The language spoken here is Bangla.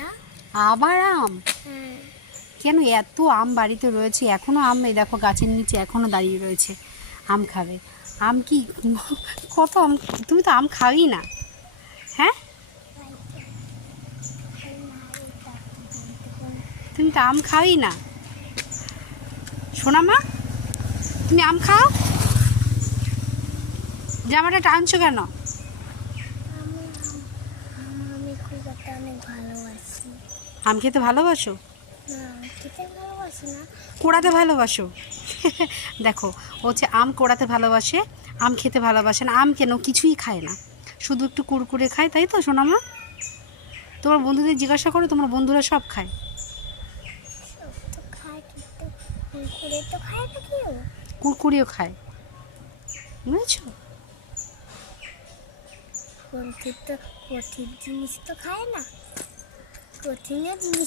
না? আবার আম? হ্যাঁ। কেন, এত আম বাড়িতে রয়েছে, এখনো আম এই দেখো গাছের নিচে এখনো দাঁড়িয়ে রয়েছে। আম খাবে? আম কি কত আম, তুমি তো আম খাওই না। হ্যাঁ, তুমি তো আম খাওই না। সোনা মা, তুমি আম খাও? জামাটা টানছো কেন? আমি খুব একটা অনেক ভালোবাসি। আম খেতে ভালোবাসো? না, খেতে ভালোবাসি না। কোড়াতে ভালোবাসো? দেখো, ও হচ্ছে আম কোড়াতে ভালোবাসে, আম খেতে ভালোবাসে না। আম কেন, কিছুই খায় না, শুধু একটু কুড়কুড়ে খায়, তাই তো সোনা মা? তোমার বন্ধুদের জিজ্ঞাসা করো, তোমার বন্ধুরা সব খায়। সব তো খায়, কিন্তু কুরকুরে তো খায় না কেউ। কুড়কুড়িও খায়, বুঝেছো? কঠিন জিনিস তো খায় না, কঠিনের জিনিস